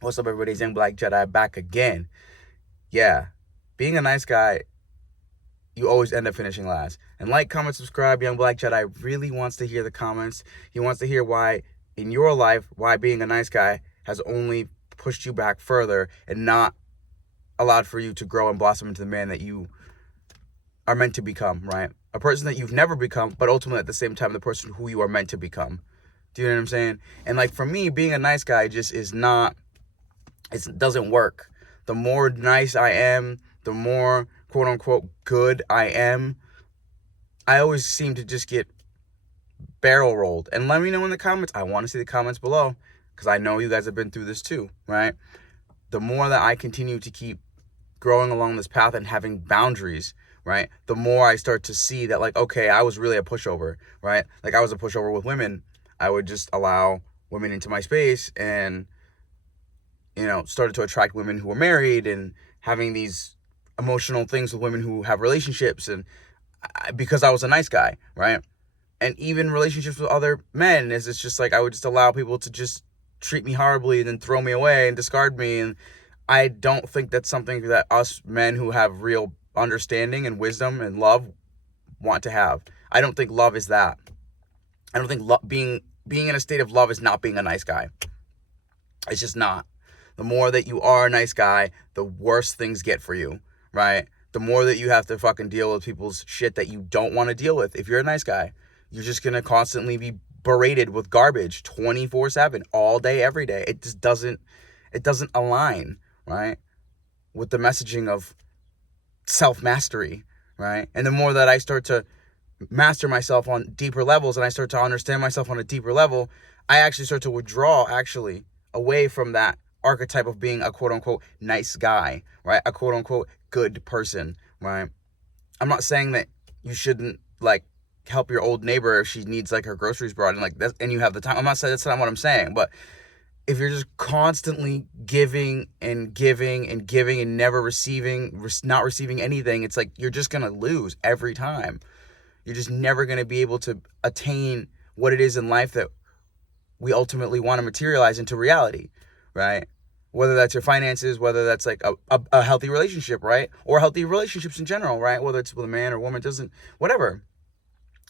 What's up, everybody? It's Young Black Jedi back again. Yeah, being a nice guy, you always end up finishing last. And like, comment, subscribe. Young Black Jedi really wants to hear the comments. He wants to hear why, in your life, why being a nice guy has only pushed you back further and not allowed for you to grow and blossom into the man that you are meant to become, right? A person that you've never become, but ultimately at the same time, the person who you are meant to become. Do you know what I'm saying? And like, for me, being a nice guy just is not, it doesn't work. The more nice I am, the more quote unquote good I am, I always seem to just get barrel rolled. And let me know in the comments. I want to see the comments below because I know you guys have been through this too, right? The more that I continue to keep growing along this path and having boundaries, right, the more I start to see that, like, okay, I was really a pushover, right? Like, I was a pushover with women. I would just allow women into my space and started to attract women who were married and having these emotional things with women who have relationships, and because I was a nice guy, right? And even relationships with other men, is it's just like I would just allow people to just treat me horribly and then throw me away and discard me. And I don't think that's something that us men who have real understanding and wisdom and love want to have. I don't think love is that. I don't think being in a state of love is not being a nice guy. It's just not. The more that you are a nice guy, the worse things get for you, right? The more that you have to fucking deal with people's shit that you don't want to deal with. If you're a nice guy, you're just going to constantly be berated with garbage 24/7, all day, every day. It doesn't align, right, with the messaging of self-mastery, right? And the more that I start to master myself on deeper levels and I start to understand myself on a deeper level, I actually start to withdraw away from that archetype of being a quote unquote nice guy, right? A quote unquote good person, right? I'm not saying that you shouldn't like help your old neighbor if she needs like her groceries brought in, like that, and you have the time. I'm not saying that's not what I'm saying, but if you're just constantly giving and giving and giving and never not receiving anything, it's like you're just gonna lose every time. You're just never gonna be able to attain what it is in life that we ultimately want to materialize into reality, right? Whether that's your finances, whether that's like a healthy relationship, right? Or healthy relationships in general, right? Whether it's with a man or woman, doesn't, whatever.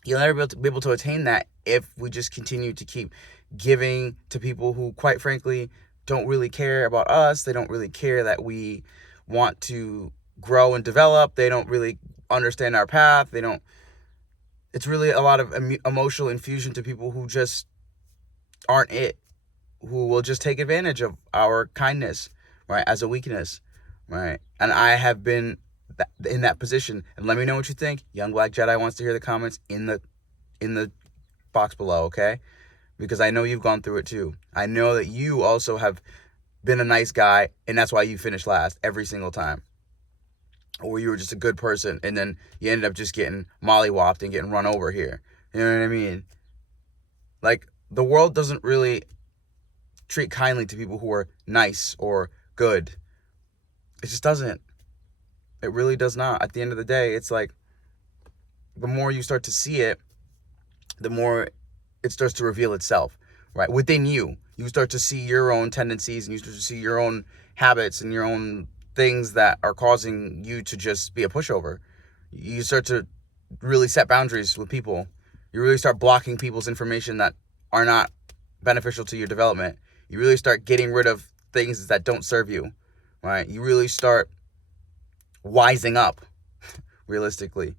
You'll never be able to attain that if we just continue to keep giving to people who, quite frankly, don't really care about us. They don't really care that we want to grow and develop. They don't really understand our path. It's really a lot of emotional infusion to people who just aren't it, who will just take advantage of our kindness, right, as a weakness, right? And I have been in that position. And let me know what you think. Young Black Jedi wants to hear the comments in the box below, okay? Because I know you've gone through it too. I know that you also have been a nice guy, and that's why you finished last every single time. Or you were just a good person, and then you ended up just getting mollywopped and getting run over here. You know what I mean? Like, the world doesn't really treat kindly to people who are nice or good. It just doesn't. It really does not. At the end of the day, it's like the more you start to see it, the more it starts to reveal itself, right? Within you, you start to see your own tendencies and you start to see your own habits and your own things that are causing you to just be a pushover. You start to really set boundaries with people. You really start blocking people's information that are not beneficial to your development. You really start getting rid of things that don't serve you, right? You really start wising up, realistically.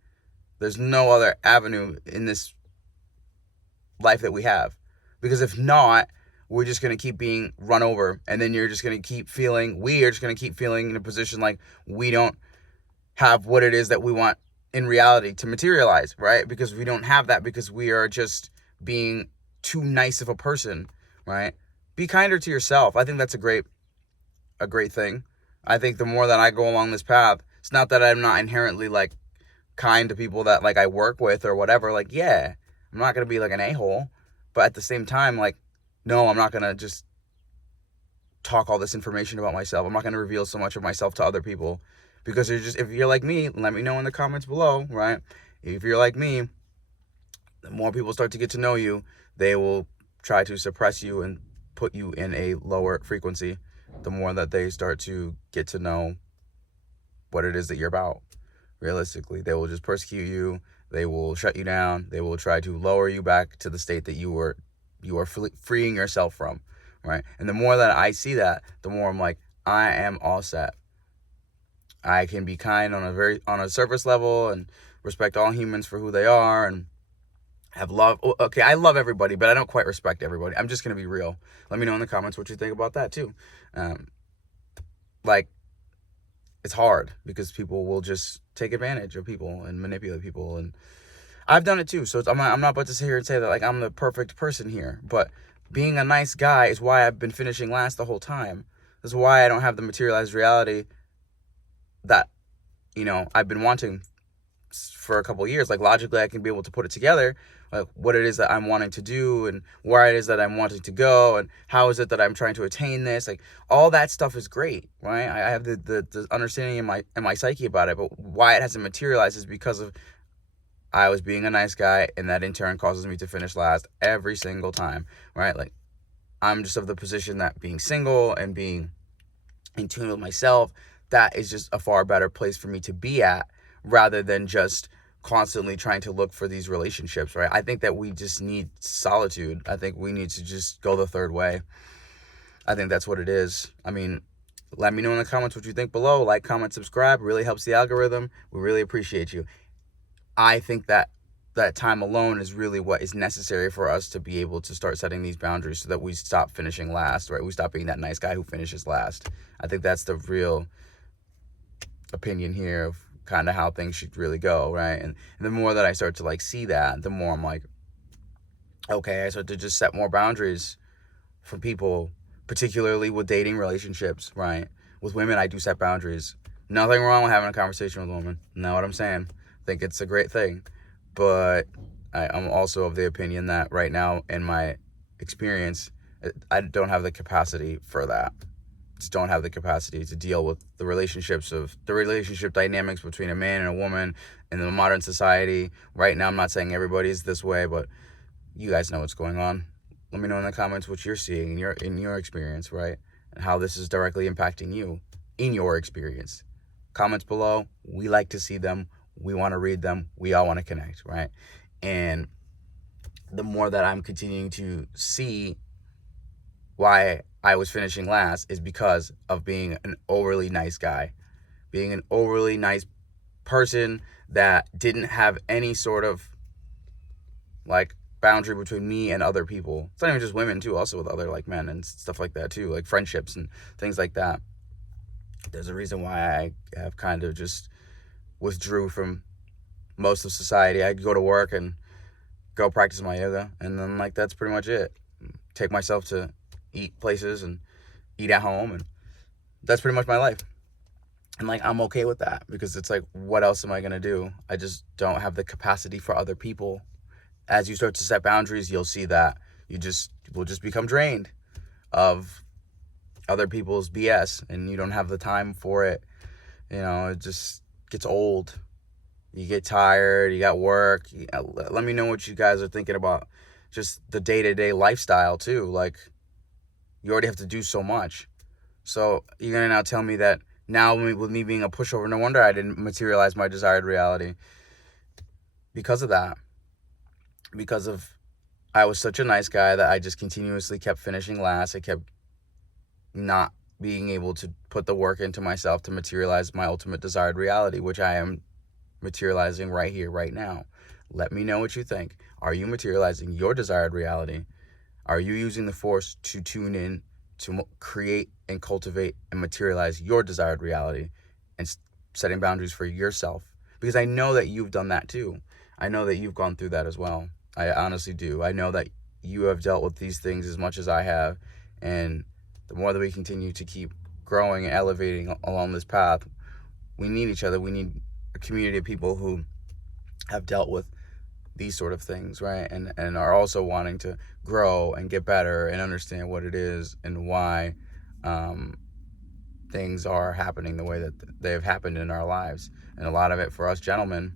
There's no other avenue in this life that we have. Because if not, we're just going to keep being run over. And then we are just going to keep feeling in a position like we don't have what it is that we want in reality to materialize, right? Because we don't have that, because we are just being too nice of a person, right? Be kinder to yourself. I think that's a great thing. I think the more that I go along this path, it's not that I'm not inherently like kind to people that like I work with or whatever. Like, yeah, I'm not going to be like an a-hole, but at the same time, like, no, I'm not going to just talk all this information about myself. I'm not going to reveal so much of myself to other people, because if you're like me, let me know in the comments below, right? If you're like me, the more people start to get to know you, they will try to suppress you and put you in a lower frequency, the more that they start to get to know what it is that you're about. Realistically, they will just persecute you. They will shut you down. They will try to lower you back to the state that you are freeing yourself from, right? And the more that I see that, the more I'm like, I am all set. I can be kind on a surface level and respect all humans for who they are and have love. Okay, I love everybody, but I don't quite respect everybody. I'm just gonna be real. Let me know in the comments what you think about that too. Like, it's hard because people will just take advantage of people and manipulate people, and I've done it too. So I'm not about to sit here and say that like I'm the perfect person here, but being a nice guy is why I've been finishing last the whole time. This is why I don't have the materialized reality that, I've been wanting for a couple of years. Like, logically, I can be able to put it together, like what it is that I'm wanting to do and where it is that I'm wanting to go and how is it that I'm trying to attain this. Like, all that stuff is great, right? I have the understanding in my psyche about it, but why it hasn't materialized is because of I was being a nice guy, and that in turn causes me to finish last every single time, right? Like, I'm just of the position that being single and being in tune with myself, that is just a far better place for me to be at, rather than just constantly trying to look for these relationships, right? I think that we just need solitude. I think we need to just go the third way. I think that's what it is. I mean, let me know in the comments what you think below. Like, comment, subscribe. It really helps the algorithm. We really appreciate you. I think that time alone is really what is necessary for us to be able to start setting these boundaries so that we stop finishing last, right? We stop being that nice guy who finishes last. I think that's the real opinion here of kind of how things should really go, right? And the more that I start to like see that, the more I'm like, okay, I start to just set more boundaries for people, particularly with dating relationships, right? With women, I do set boundaries. Nothing wrong with having a conversation with a woman. Know what I'm saying? I think it's a great thing. But I'm also of the opinion that right now, in my experience, I don't have the capacity for that. Just don't have the capacity to deal with the relationship dynamics between a man and a woman in the modern society. Right now, I'm not saying everybody's this way, but you guys know what's going on. Let me know in the comments what you're seeing in your experience, right? And how this is directly impacting you in your experience. Comments below. We like to see them. We want to read them. We all want to connect, right? And the more that I'm continuing to see why I was finishing last is because of being an overly nice guy, being an overly nice person that didn't have any sort of like boundary between me and other people. It's not even just women too, also with other like men and stuff like that too, like friendships and things like that. There's a reason why I have kind of just withdrew from most of society. I go to work and go practice my yoga, and then like that's pretty much it. Take myself to eat places and eat at home, and that's pretty much my life. And like, I'm okay with that, because it's like, what else am I gonna do? I just don't have the capacity for other people. As you start to set boundaries, you'll see that you will just become drained of other people's BS, and you don't have the time for it. It just gets old. You get tired, you got work. Let me know what you guys are thinking about just the day-to-day lifestyle too. Like, you already have to do so much. So you're going to now tell me that now with me being a pushover, no wonder I didn't materialize my desired reality. Because of that. Because of I was such a nice guy that I just continuously kept finishing last. I kept not being able to put the work into myself to materialize my ultimate desired reality, which I am materializing right here, right now. Let me know what you think. Are you materializing your desired reality? Are you using the force to tune in to create and cultivate and materialize your desired reality and setting boundaries for yourself? Because I know that you've done that too. I know that you've gone through that as well. I honestly do. I know that you have dealt with these things as much as I have. And the more that we continue to keep growing and elevating along this path, we need each other. We need a community of people who have dealt with these sort of things, right? And are also wanting to grow and get better and understand what it is and why things are happening the way that they have happened in our lives. And a lot of it for us gentlemen.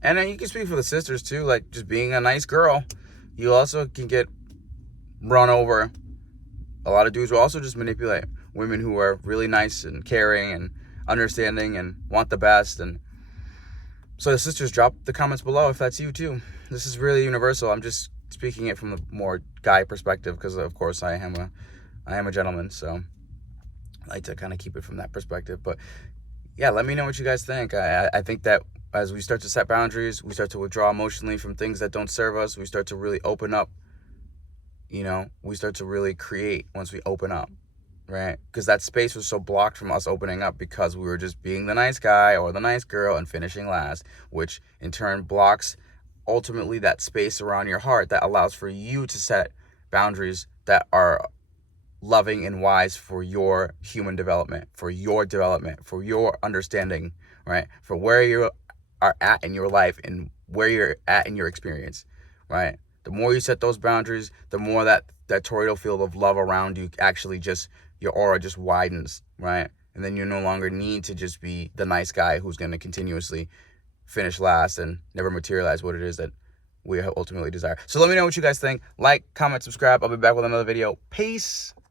And then you can speak for the sisters too, like just being a nice girl. You also can get run over a lot of dudes will also just manipulate women who are really nice and caring and understanding and want the best. And so the sisters, drop the comments below if that's you too. This is really universal. I'm just speaking it from the more guy perspective because, of course, I am a gentleman, so I like to kind of keep it from that perspective. But yeah, let me know what you guys think. I think that as we start to set boundaries, we start to withdraw emotionally from things that don't serve us. We start to really open up. We start to really create once we open up, right? Because that space was so blocked from us opening up because we were just being the nice guy or the nice girl and finishing last, which in turn blocks ultimately that space around your heart that allows for you to set boundaries that are loving and wise for your human development, for your understanding, right? For where you are at in your life and where you're at in your experience, right? The more you set those boundaries, the more that toroidal field of love around you actually just, your aura just widens, right? And then you no longer need to just be the nice guy who's going to continuously finish last and never materialize what it is that we ultimately desire. So let me know what you guys think. Like, comment, subscribe. I'll be back with another video. Peace.